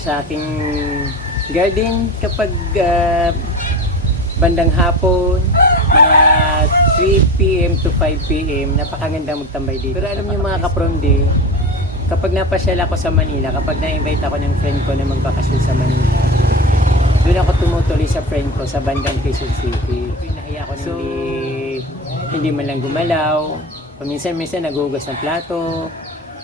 sa aking garden kapag bandang hapon, mga 3 p.m. to 5 p.m. napakaganda magtambay dito. Pero alam niyo mga kapromdi, kapag napasyal ako sa Manila, kapag na-invite ako ng friend ko na magbakasyon sa Manila, doon ako tumutuloy sa friend ko sa bandang Quezon City. Pinahiya ako na hindi man lang gumalaw. Paminsan-minsan naghuhugas ng plato.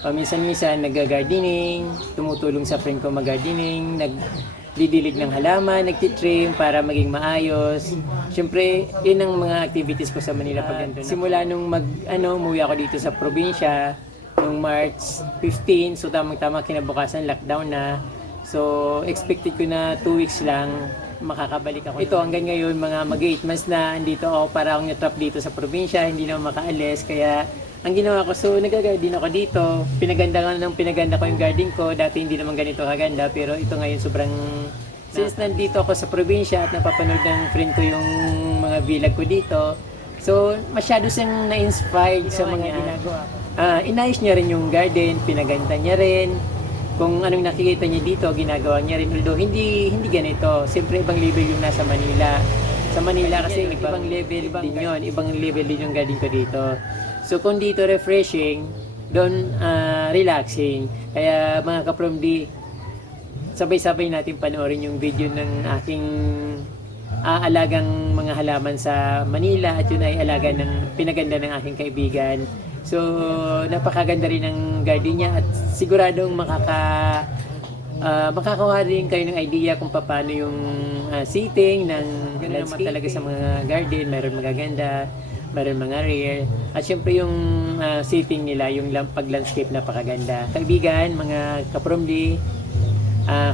Paminsan-minsan nag-gardening. Tumutulong sa friend ko mag-gardening. Nagdidilig ng halaman, nagtitrim para maging maayos. Siyempre, yun ang mga activities ko sa Manila pag nandun. Simula nung umuwi ako dito sa probinsya, noong March 15, so tamang-tama kinabukasan, lockdown na. So, expected ko na 2 weeks lang makakabalik ako. Ito hanggang ngayon, mga mag-8 months na andito ako, para akong natrap dito sa probinsya, hindi na makaalis. Kaya, ang ginawa ko, so nag-garden ako dito. Pinaganda ko yung garden ko. Dati hindi naman ganito kaganda, pero ito ngayon sobrang... Since nandito ako sa probinsya at napapanood ng friend ko yung mga vlog ko dito, so masyado siyang na-inspired sa mga ginagawa ko. Inayos niya rin yung garden, pinaganda niya rin. Kung anong nakikita niya dito, ginagawa niya rin. Although hindi ganito. Siyempre ibang level yung nasa Manila. Sa Manila kasi ibang level din yun. Ibang level din yung garden ko dito. So kung dito refreshing, doon relaxing. Kaya mga kapromdi, sabay-sabay natin panoorin yung video ng aking alagang mga halaman sa Manila. At yun ay alaga ng pinaganda ng aking kaibigan. So, napakaganda rin ng garden niya at siguradong makakakuha rin kayo ng idea kung paano yung seating ng landscape talaga sa mga garden. Mayroon magaganda, mayroon mga rare. At syempre yung seating nila, yung pag-landscape napakaganda. Kaibigan, mga kapromdi,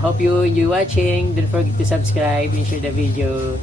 hope you enjoy watching. Don't forget to subscribe and share the video.